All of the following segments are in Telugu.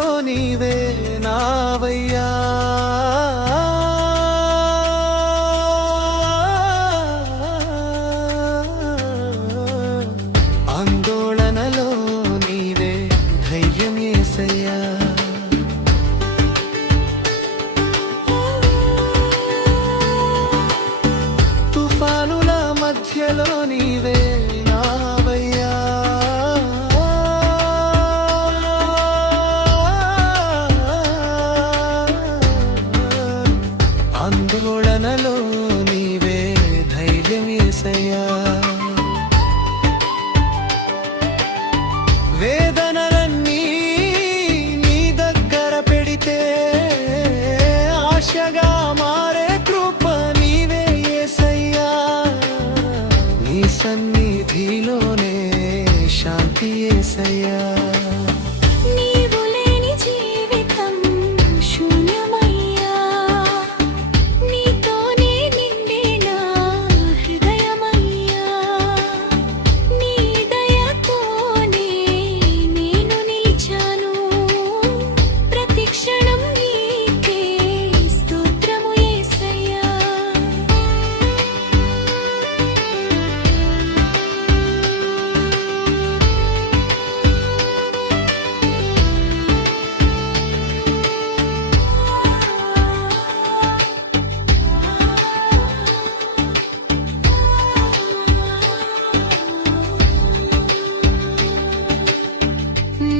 మధ్యలో నీవే నావయ్యా. ఆందోళనలో నీవే ధైర్యం యేసయ్యా. తుఫానుల మధ్యలో నీవే నావయ్యా. ఆందోళనలో నీవే ధైర్యం యేసయ్యా. వేదనలన్నీ నీ దగ్గర పెడితే ఆశగా మారే కృప నీవే యేసయ్యా. నీ సన్నిధిలోనే శాంతి యేసయ్యా.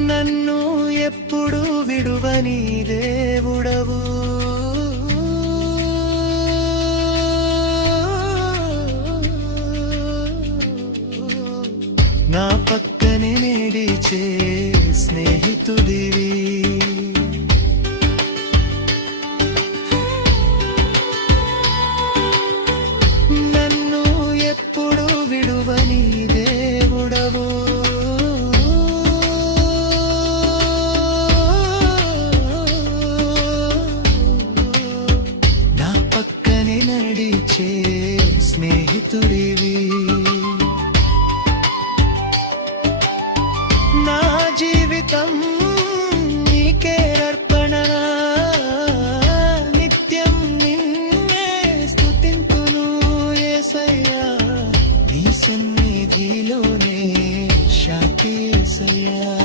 నన్ను ఎప్పుడు విడువని దేవుడవు, నా పక్కనే నడిచే స్నేహితుడివి. నన్ను ఎప్పుడు విడువని దేవుడవు, నడిచే స్నేహితుడివి. నా జీవితం నీకే అర్పణ, నిత్యం నిన్నే స్తుతింతును యేసయ్యా. నీ సన్నిధిలోనే శాంతి యేసయ్యా.